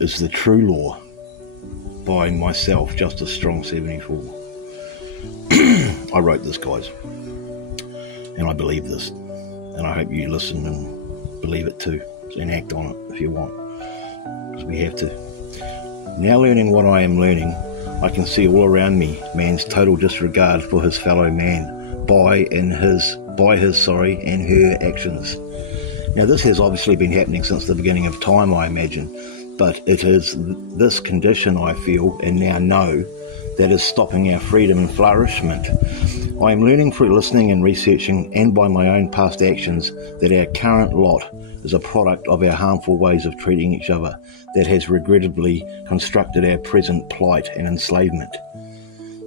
is the true law by myself, Justice Strong 74. I wrote this, guys, and I believe this, and I hope you listen and believe it too, and act on it if you want, because we have to. Now learning what I am learning, I can see all around me man's total disregard for his fellow man by his and her actions. Now this has obviously been happening since the beginning of time, I imagine, but it is this condition I feel and now know that is stopping our freedom and flourishment. I am learning through listening and researching and by my own past actions that our current lot is a product of our harmful ways of treating each other that has regrettably constructed our present plight and enslavement.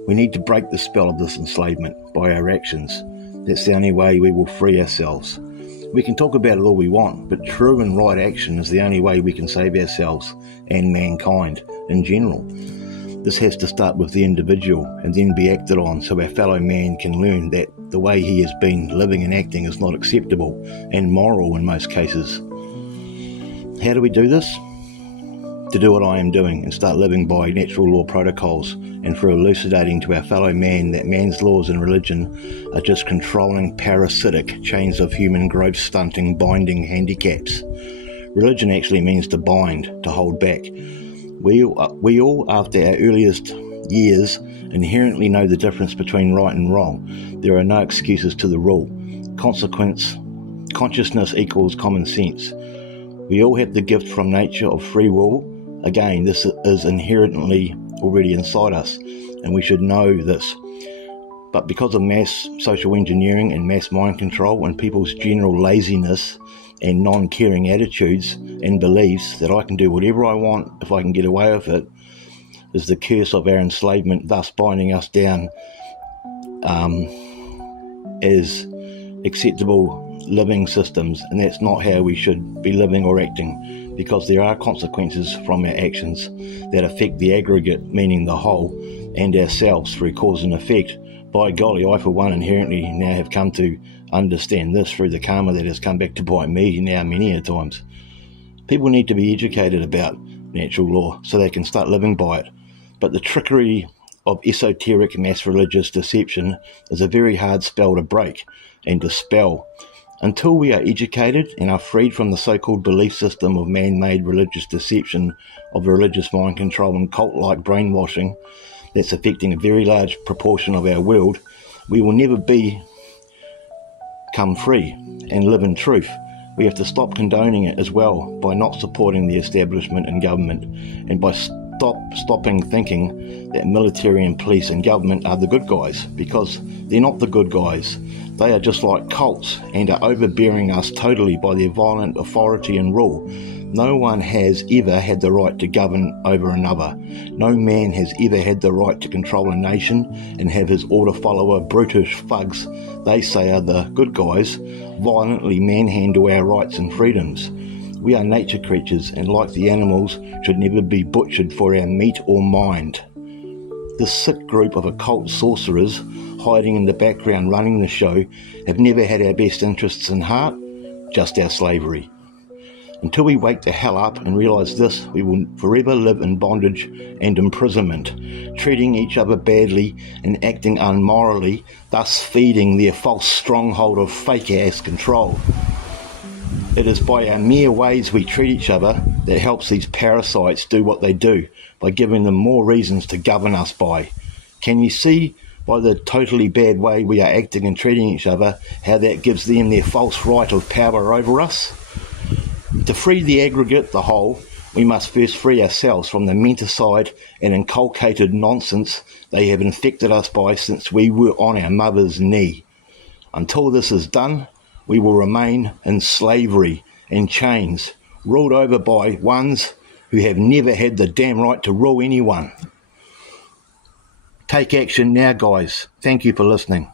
We need to break the spell of this enslavement by our actions. That's the only way we will free ourselves. We can talk about it all we want, but true and right action is the only way we can save ourselves and mankind in general. This has to start with the individual and then be acted on so our fellow man can learn that the way he has been living and acting is not acceptable and moral in most cases. How do we do this? To do what I am doing and start living by natural law protocols, and through elucidating to our fellow man that man's laws and religion are just controlling parasitic chains of human growth stunting binding handicaps. Religion actually means to bind, to hold back. We all, after our earliest years, inherently know the difference between right and wrong. There are no excuses to the rule. Consciousness equals common sense. We all have the gift from nature of free will. Again, this is inherently already inside us, and we should know this. But because of mass social engineering and mass mind control and people's general laziness and non-caring attitudes and beliefs that I can do whatever I want if I can get away with it, is the curse of our enslavement, thus binding us down as acceptable living systems, and that's not how we should be living or acting, because there are consequences from our actions that affect the aggregate, meaning the whole, and ourselves through cause and effect. By golly, I for one inherently now have come to understand this through the karma that has come back to bite me now many a times. People need to be educated about natural law so they can start living by it, but the trickery of esoteric mass religious deception is a very hard spell to break and dispel. Until we are educated and are freed from the so-called belief system of man-made religious deception, of religious mind control and cult-like brainwashing that's affecting a very large proportion of our world, we will never become free and live in truth. We have to stop condoning it as well by not supporting the establishment and government, and by stopping thinking that military and police and government are the good guys, because they're not the good guys. They are just like cults and are overbearing us totally by their violent authority and rule. No one has ever had the right to govern over another. No man has ever had the right to control a nation and have his order follower brutish thugs they say are the good guys violently manhandle our rights and freedoms. We are nature creatures, and like the animals, should never be butchered for our meat or mind. This sick group of occult sorcerers hiding in the background running the show have never had our best interests in heart, just our slavery. Until we wake the hell up and realise this, we will forever live in bondage and imprisonment, treating each other badly and acting unmorally, thus feeding their false stronghold of fake-ass control. It is by our mere ways we treat each other that helps these parasites do what they do, by giving them more reasons to govern us by. Can you see, by the totally bad way we are acting and treating each other, how that gives them their false right of power over us? To free the aggregate, the whole, we must first free ourselves from the menticide and inculcated nonsense they have infected us by since we were on our mother's knee. Until this is done, we will remain in slavery and chains, ruled over by ones who have never had the damn right to rule anyone. Take action now, guys. Thank you for listening.